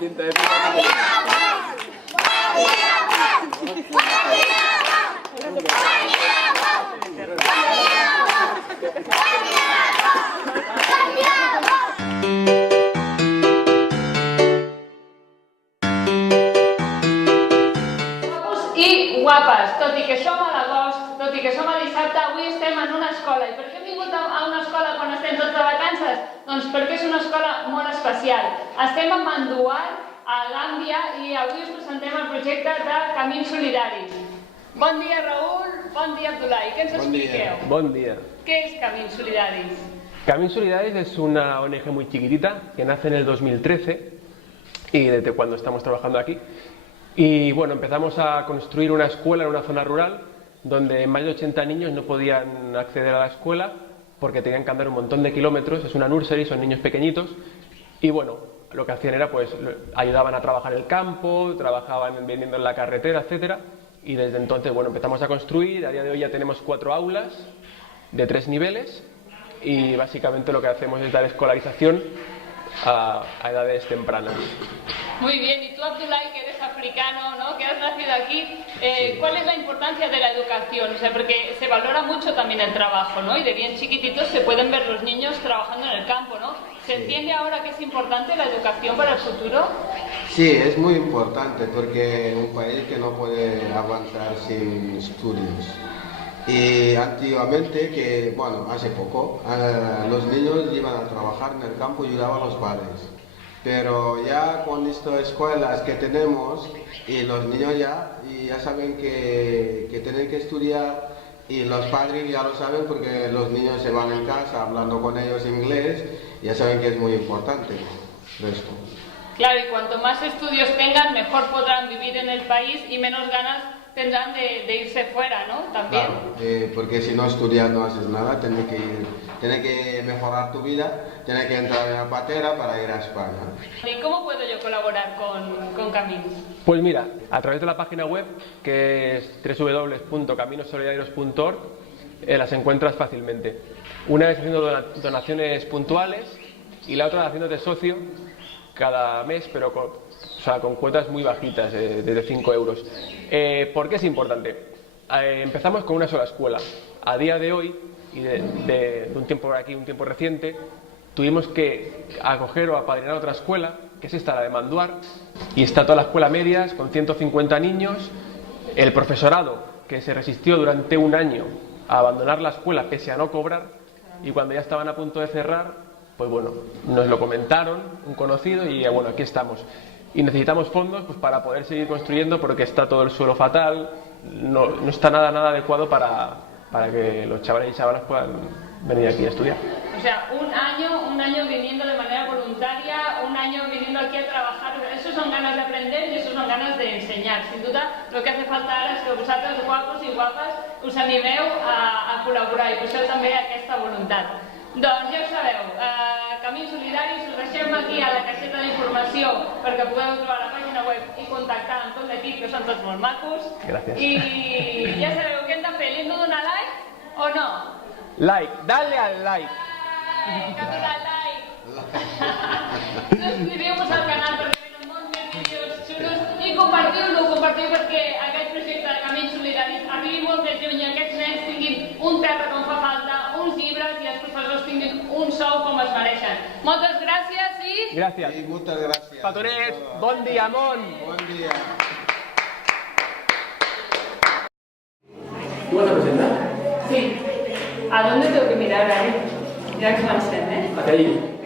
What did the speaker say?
pinta de I guapes, tot i que som a l'agost, tot i que som a dissabte, avui estem en una escola. I per què hem vingut a una escola quan estem tots de vacances? Doncs perquè és una escola molt especial. Estem a Manduar, a Gàmbia, i avui us presentem el projecte de Camins Solidaris. Bon dia, Raül, bon dia, Abdulai. Què ens expliqueu? Bon día. ¿Qué es Camins Solidaris? Camins Solidaris es una ONG muy chiquitita que nace en el 2013 y desde cuando estamos trabajando aquí. Y bueno, empezamos a construir una escuela en una zona rural donde más de 80 niños no podían acceder a la escuela porque tenían que andar un montón de kilómetros. Es una nursery, son niños pequeñitos. Y bueno, lo que hacían era pues ayudaban a trabajar el campo, trabajaban vendiendo en la carretera, etcétera. Y desde entonces, bueno, empezamos a construir. A día de hoy ya tenemos 4 aulas de 3 niveles y básicamente lo que hacemos es dar escolarización a edades tempranas. Muy bien, y tú, Abdulai, que eres africano, ¿no?, que has nacido aquí, ¿cuál es la importancia de la educación? O sea, porque se valora mucho también el trabajo, ¿no? Y de bien chiquititos se pueden ver los niños trabajando en el campo, ¿no? ¿Se entiende ahora que es importante la educación para el futuro? Sí, es muy importante porque es un país que no puede avanzar sin estudios. Y antiguamente, que bueno, hace poco, los niños iban a trabajar en el campo y ayudaban a los padres. Pero ya con estas escuelas que tenemos y los niños ya saben que tienen que estudiar y los padres ya lo saben porque los niños se van en casa hablando con ellos en inglés, ya saben que es muy importante esto. Claro, y cuanto más estudios tengan, mejor podrán vivir en el país y menos ganas tendrán de irse fuera, ¿no? También. Claro, porque si no estudias no haces nada, tienes que mejorar tu vida, tienes que entrar en la patera para ir a España. ¿Y cómo puedo yo colaborar con Camins? Pues mira, a través de la página web, que es www.caminosolidarios.org, las encuentras fácilmente. Una es haciendo donaciones puntuales y la otra haciéndote socio cada mes, pero con cuotas muy bajitas, desde 5 euros. ¿Por qué es importante? Empezamos con una sola escuela. A día de hoy, y de un tiempo aquí, un tiempo reciente, tuvimos que acoger o apadrinar otra escuela, que es esta, la de Manduar, y está toda la escuela medias con 150 niños. El profesorado, que se resistió durante un año a abandonar la escuela pese a no cobrar, y cuando ya estaban a punto de cerrar, pues bueno, nos lo comentaron, un conocido, y bueno, aquí estamos. Y necesitamos fondos pues, para poder seguir construyendo porque está todo el suelo fatal, no está nada adecuado para que los chavales y chavalas puedan venir aquí a estudiar. O sea, un año viniendo de manera voluntaria, un año viniendo aquí a trabajar, eso son ganas de aprender y eso son ganas de ensenyar. Sin duda, lo que hace falta ara és que vosaltres, guapos i guapes, us animeu a col·laborar i poseu també aquesta voluntat. Doncs ja ho sabeu, Camins Solidaris, us deixem aquí a la caixeta d'informació perquè podeu trobar la pàgina web i contactar amb tot l'equip, que són tots molt macos. Gràcies. I ja sabeu què hem de fer, li hem de donar like o no? Like, dale al like. Que ha donat like. Subscriviu-vos al canal perquè venen molts més vídeos xulos i compartiu-lo perquè aquest projecte de Camins Solidaris arribi molt més lluny, aquests nens tinguin un terra com fa falta, uns llibres i els professors tinguin un sou com es mereixen. Moltes gràcies i... Gràcies. Sí, muchas gracias. Patonets, bon dia, món. Buen día. ¿Tú vas a presentar? Sí. ¿A dónde tengo que mirar ahí? Ya que avancem, Hacia ahí.